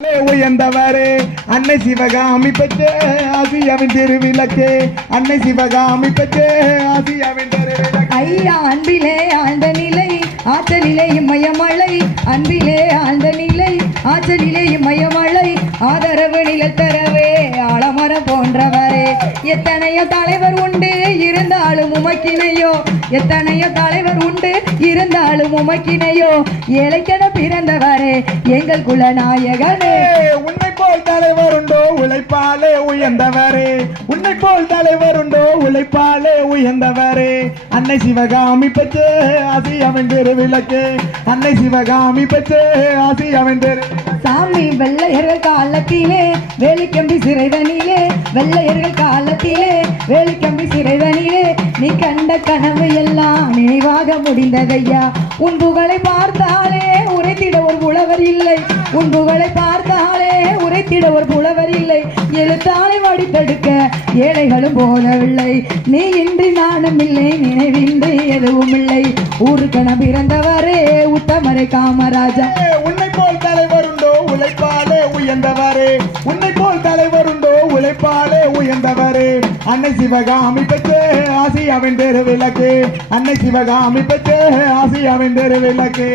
உயர்ந்தவரே அன்னை சிவகாமி பெற்ற ஆசியாவின் திருவிளக்கே அன்னை சிவகாமி பெற்ற ஆசியாவின் திருவிளக்கே. ஐயா அன்பிலே ஆழ்ந்த நிலை ஆற்றலிலே இமயமழை அன்பிலே ஆழ்ந்த நிலை ஆற்றலிலே இமயமழை ஆதரவு நிலத்தரவே ஆலமரம் போன்றவரே. எத்தனையோ தலைவர் உண்டு இருந்தாலும் உமக்கினையோ எத்தனையோ தலைவர் உண்டு இருந்தாலும் உமக்கினையோ ஏழைக்கென பிறந்தவரே எங்கள் குலநாயகனே. உன்னை போல் தலைவர் உண்டோ உழைப்பாலே உயர்ந்தவரே உன்னை போல் தலைவர் உண்டோ உழைப்பாலே உயர்ந்தவரே அன்னை சிவகாமி பெற்ற ஆசியாவின் திருவிளக்கே அன்னை சிவகாமி பெற்ற ஆசியாவின் திருவிளக்கே. சாமி வெள்ளையர்கள் காலத்திலே வேலிக்கம்பி சிறைதனிலே வெள்ளையர்கள் காலத்திலே வேலிக்கம்பி சிறைதனிலே நீ கண்ட கனவு எல்லாம் நினைவாக முடிந்ததையா. உன் புகழை பார்த்தாலே உரைத்திட ஒரு புலவர் இல்லை உன் புகழை பார்த்தாலே உரைத்திட ஒரு புலவர் இல்லை. எழுத்தாலை வடித்தெடுக்க ஏழைகளும் போதவில்லை நீ இன்றி நானும் இல்லை நினைவின்றி எதுவும் இல்லை. ஊருக்கென பிறந்தவரே உத்தமரை காமராஜா. உன்னை போல் தலைவர் உண்டோ உழைப்பாலே உயர்ந்தவரே உன்னை போல் தலைவர் உண்டோ உழைப்பாலே உயர்ந்தவரே அன்னை சிவகாமி பெற்ற ஆசியாவின் திருவிளக்கே அன்னை சிவகாமி பெற்ற ஆசியாவின் திருவிளக்கே.